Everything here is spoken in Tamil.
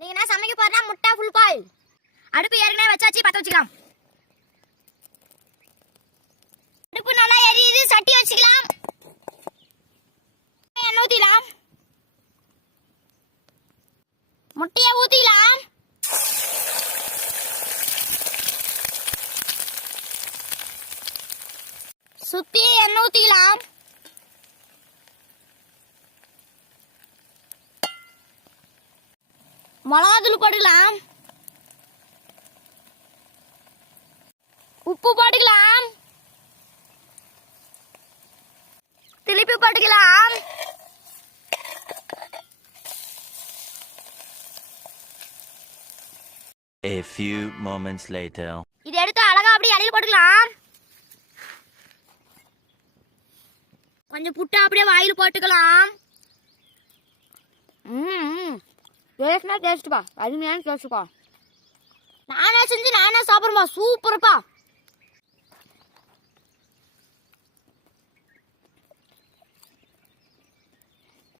நீங்க என்ன சமைக்க போறா? முட்டை ஃபுல் பாயில். அடுப்பு ஏற்கனவே வச்சாச்சு, பத்த வச்சுக்கலாம். அடுப்பு நல்லா எரியுது, சட்டி வச்சுக்கலாம். எண்ணெய் ஊத்திக்கலாம். முட்டையை ஊத்திக்கலாம். சுத்தி எண்ணெய் ஊத்திக்கலாம். மிளகாத்தூள் போட்டுக்கலாம். உப்பு போட்டுக்கலாம். திருப்பி போட்டுக்கலாம். A few moments later. இது எடுத்து அழகா அப்படியே அடியில் போட்டுக்கலாம். கொஞ்சம் புட்டு அப்படியே வாயில் போட்டுக்கலாம். டேஸ்ட்னா டேஸ்ட்பா, அருமையான டேஸ்ட்பா. நானே செஞ்சு நானே சாப்பிடுறப்பா, சூப்பர்ப்பா.